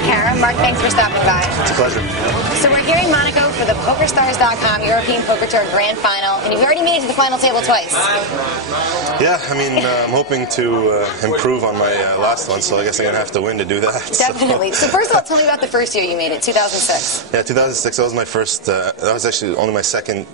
Marc Karam. Marc, thanks for stopping by. It's a pleasure. So we're here in Monaco for the PokerStars.com European Poker Tour Grand Final, and you've already made it to the final table twice. Yeah, I mean, I'm hoping to improve on my last one, so I guess I'm going to have to win to do that. Definitely. So first of all, tell me about the first year you made it, 2006. Yeah, 2006, that was my first, that was actually only my second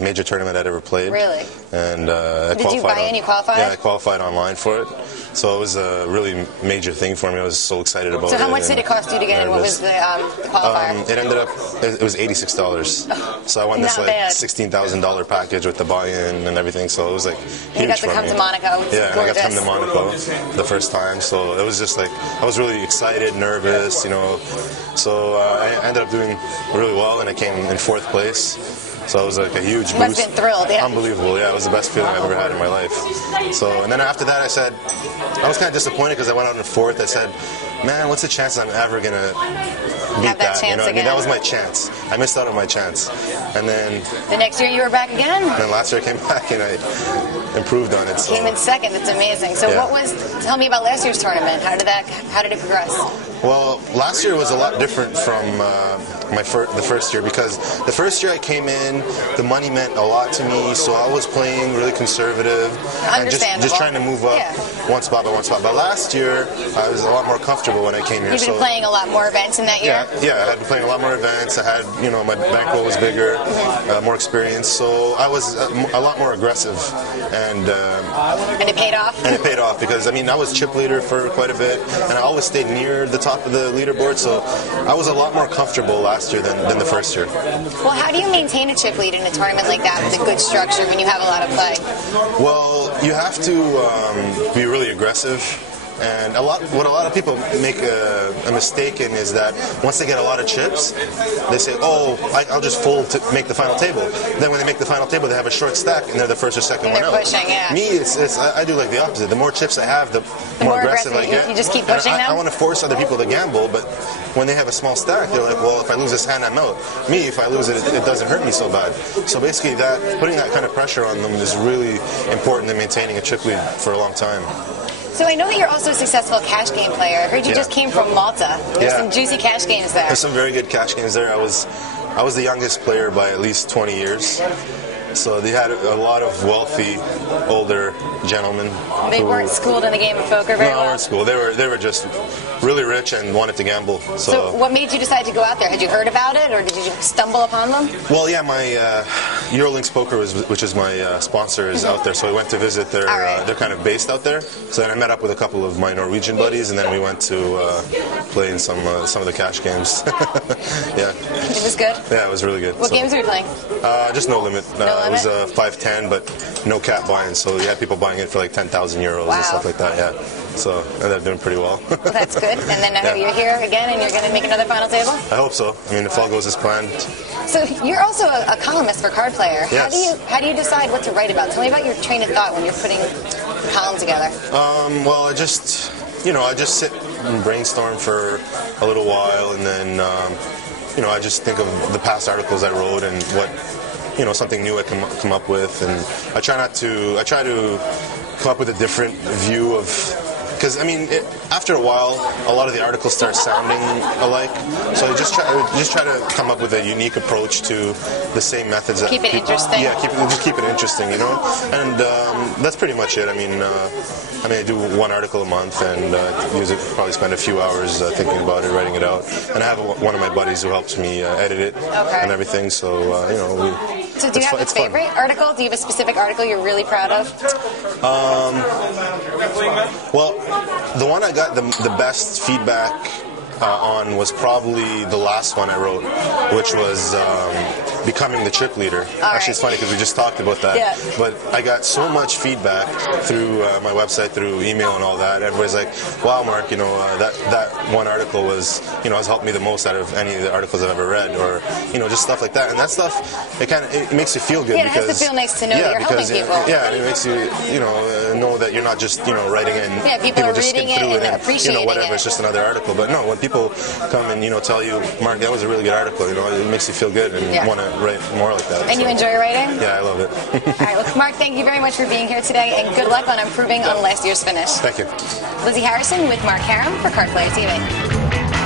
major tournament I'd ever played. Really? And I Did you buy in? You qualified? Yeah, I qualified online for it. So it was a really major thing for me. I was so excited about it. So how much did it cost you to get in? What was the qualifier? It ended up, it was $86. So I won this like $16,000 package with the buy-in and everything. So it was like huge. You got to come to Monaco. Yeah, I got to come to Monaco the first time. So it was just like, I was really excited, nervous, you know. So I ended up doing really well, and I came in fourth place. So it was like a huge boost. You must have been thrilled, yeah. Unbelievable, yeah. It was the best feeling I've ever had in my life. So, and then after that, I was kind of disappointed because I went out in fourth. I said, man, what's the chance I'm ever going to beat that? You know, I mean, that was my chance. I missed out on my chance. And then the next year you were back again? And then last year I came back and I improved on it. So. Came in second. That's amazing. So tell me about last year's tournament. How did it progress? Well, last year was a lot different from the first year, because the first year I came in, the money meant a lot to me, so I was playing really conservative and just trying to move up one spot by one spot. But last year I was a lot more comfortable when I came here. You've been playing a lot more events in that year? Yeah, I had been playing a lot more events. I had, you know, my bankroll was bigger, more experience, so I was a lot more aggressive. And it paid off? And it paid off because, I mean, I was chip leader for quite a bit, and I always stayed near the top of the leaderboard, so I was a lot more comfortable last year than the first year. Well, how do you maintain a chip lead in a tournament like that with a good structure when you have a lot of play? Well, you have to be really aggressive. And what a lot of people make a mistake in is that once they get a lot of chips, they say, oh, I'll just fold to make the final table. Then when they make the final table, they have a short stack, and they're the first or second one out. Pushing, yeah. Me, I do like the opposite. The more chips I have, the more aggressive I get. You just keep pushing them? I want to force other people to gamble, but when they have a small stack, they're like, well, if I lose this hand, I'm out. Me, if I lose it, it doesn't hurt me so bad. So basically, putting that kind of pressure on them is really important in maintaining a chip lead for a long time. So I know that you're also a successful cash game player. I heard you just came from Malta. There's some juicy cash games there. There's some very good cash games there. I was the youngest player by at least 20 years. So they had a lot of wealthy, older gentlemen. They weren't schooled in the game of poker very well? No, they weren't schooled. They were just really rich and wanted to gamble. So what made you decide to go out there? Had you heard about it, or did you stumble upon them? Well, yeah, my Eurolinks Poker, which is my sponsor, is out there. So I went to visit their. They're kind of based out there. So then I met up with a couple of my Norwegian buddies, and then we went to play in some of the cash games. Yeah. It was good? Yeah, it was really good. What games were you playing? Just no limit. It was 5-10, but no cap buying. So you had people buying it for like 10,000 euros and stuff like that. Yeah. So I ended up doing pretty well. Well, that's good. And then now you're here again, and you're going to make another final table? I hope so. I mean, if all goes as planned. So you're also a columnist for Card Player. Yes. How do you decide what to write about? Tell me about your train of thought when you're putting columns together. Well, I just sit and brainstorm for a little while, and then I just think of the past articles I wrote and what something new I come up with, and I try to come up with a different view of. Because, I mean, after a while, a lot of the articles start sounding alike. So I just try to come up with a unique approach to the same methods. That keep it interesting. Yeah, just keep it interesting, you know. And that's pretty much it. I mean, I do one article a month, and probably spend a few hours thinking about it, writing it out. And I have one of my buddies who helps me edit it and everything. So So do you have a favorite article? Do you have a specific article you're really proud of? Well, the one I got the best feedback on was probably the last one I wrote, which was becoming the chip leader. Actually, it's funny because we just talked about that. Yeah. But I got so much feedback through my website, through email and all that. Everybody's like, wow, Mark, that one article was, has helped me the most out of any of the articles I've ever read, or, just stuff like that. And that stuff, it makes you feel good. Yeah, it has to feel nice to know that you're helping people. Yeah, and it makes you, know that you're not just, writing it and people are just reading skim through it and appreciating whatever, it's just another article. But no, when people come and, tell you, Mark, that was a really good article, it makes you feel good and want to write more like that. And you enjoy writing? Yeah, I love it. All right, well, Mark, thank you very much for being here today, and good luck on improving on last year's finish. Thank you. Lizzie Harrison with Marc Karam for Card Player TV.